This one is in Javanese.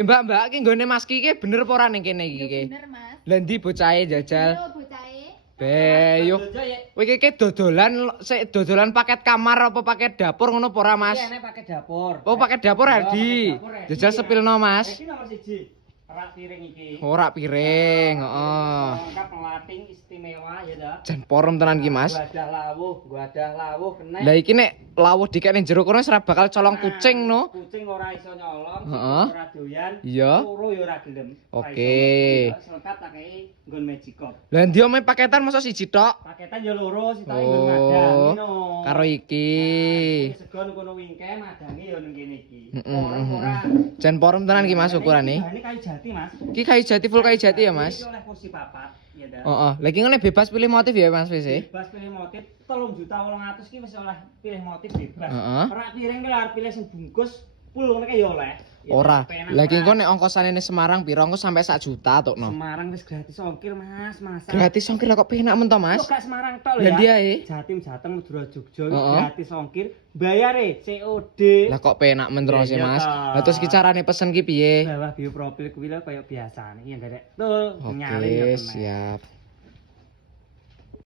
Mbak-mbak ki nggone Mas Ki iki bener apa ora ning kene iki ki? Bener, Mas. Lah ndi bocahe jajal? Yo bocahe. Be yo. Kowe iki dodolan sik dodolan paket kamar apa paket dapur ngono apa ora Mas? Iya, nek pakai dapur. Oh paket dapur Ardi. Jajal sepilno Mas. Iki nomor 1. Rak piring iki. Ora piring, heeh. Lengkap pelating istimewa ya dah. Jan porem tenan ki Mas. Gua ada lawuh kena. Lah iki nek lawuh dikek ning jero kono ora bakal colong kucing no. Kucing ora iso nyolong, Heeh. ora doyan. Iya. Loro ya ora gelem. Oke. Lengkap tak kei nggon Magicop. Lah ndi omae paketan masa siji tok? Paketan ya loro, sitoke nggon madang Oh. no. Karo iki. Segon kono wingke madange ya ning kene iki. Heeh. Ora. Jan porem tenan ki Mas ukurane. Ini kayu jati, Mas. Iki kayu jati full kayu jati ya Mas? Iki oleh kursi papat, ya dah. Heeh. Lah iki ngene bebas pilih motif ya Mas wis e. Bebas pilih motif 3.800.000 ki wis oleh pilih motif bebas. Heeh. Ora piring ki arep pilih sing bungkus full ngono ki ya oleh. Ya, Ora. penak, Lah iki Mas. engko nek ongkosane ning Semarang piro engko sampai 1 juta tok no. Semarang wis gratis ongkir, Mas. Masa. Gratis ongkir lah kok penak men to Mas? Kok gak Semarang tok lho Lah ya. ndi ae? Jatim, Jateng, Madura, Jogja Heeh. gratis ongkir. Bayare COD. Lah kok penak men terus Iya, ya Mas. toh. Lah terus ki carane pesen ki piye? Bawah bioprofil kuwi lho kaya biasane ya gak rek. Tuh, Oke, nyalin ya tenan. siap.